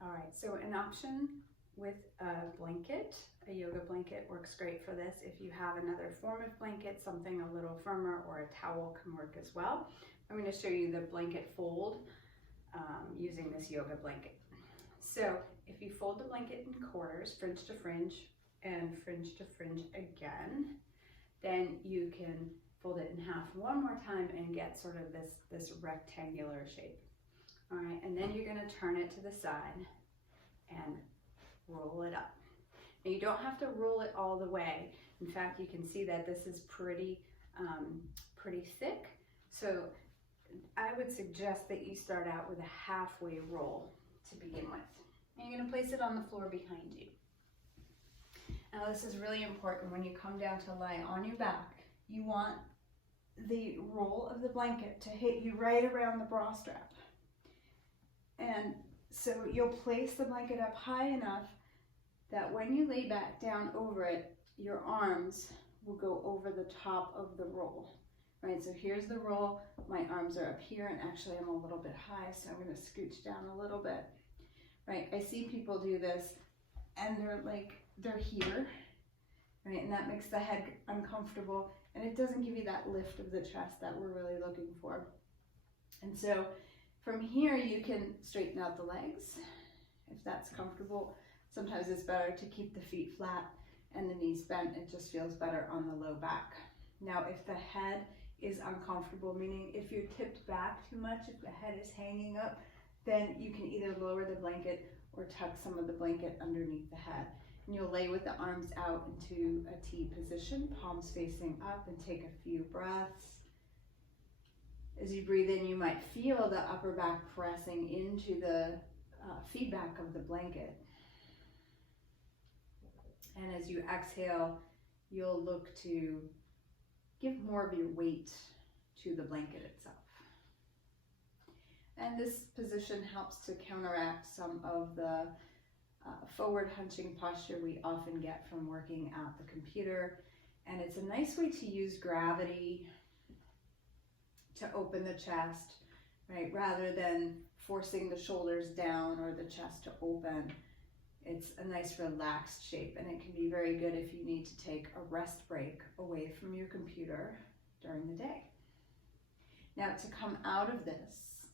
All right, so an option with a blanket, a yoga blanket works great for this. If you have another form of blanket, something a little firmer, or a towel can work as well. I'm going to show you the blanket fold using this yoga blanket. So if you fold the blanket in quarters, fringe to fringe and fringe to fringe again, then you can fold it in half one more time and get sort of this rectangular shape. All right, and then you're going to turn it to the side and roll it up. Now you don't have to roll it all the way. In fact, you can see that this is pretty thick. So I would suggest that you start out with a halfway roll to begin with. And you're going to place it on the floor behind you. Now this is really important. When you come down to lie on your back, you want the roll of the blanket to hit you right around the bra strap. And so you'll place the blanket up high enough that when you lay back down over it, your arms will go over the top of the roll. Right, so here's the roll, my arms are up here, and actually I'm a little bit high, so I'm going to scooch down a little bit. Right, I see people do this, and they're here, right, and that makes the head uncomfortable, and it doesn't give you that lift of the chest that we're really looking for. And so from here, you can straighten out the legs, if that's comfortable. Sometimes it's better to keep the feet flat and the knees bent. It just feels better on the low back. Now, if the head is uncomfortable, meaning if you're tipped back too much, if the head is hanging up, then you can either lower the blanket or tuck some of the blanket underneath the head. And you'll lay with the arms out into a T position, palms facing up, and take a few breaths. As you breathe in, you might feel the upper back pressing into the feedback of the blanket. And as you exhale, you'll look to give more of your weight to the blanket itself. And this position helps to counteract some of the forward hunching posture we often get from working at the computer. And it's a nice way to use gravity to open the chest, right? Rather than forcing the shoulders down or the chest to open. It's a nice relaxed shape, and it can be very good if you need to take a rest break away from your computer during the day. Now, to come out of this,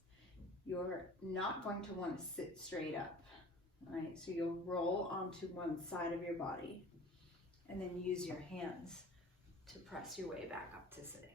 you're not going to want to sit straight up, right? So you'll roll onto one side of your body and then use your hands to press your way back up to sitting.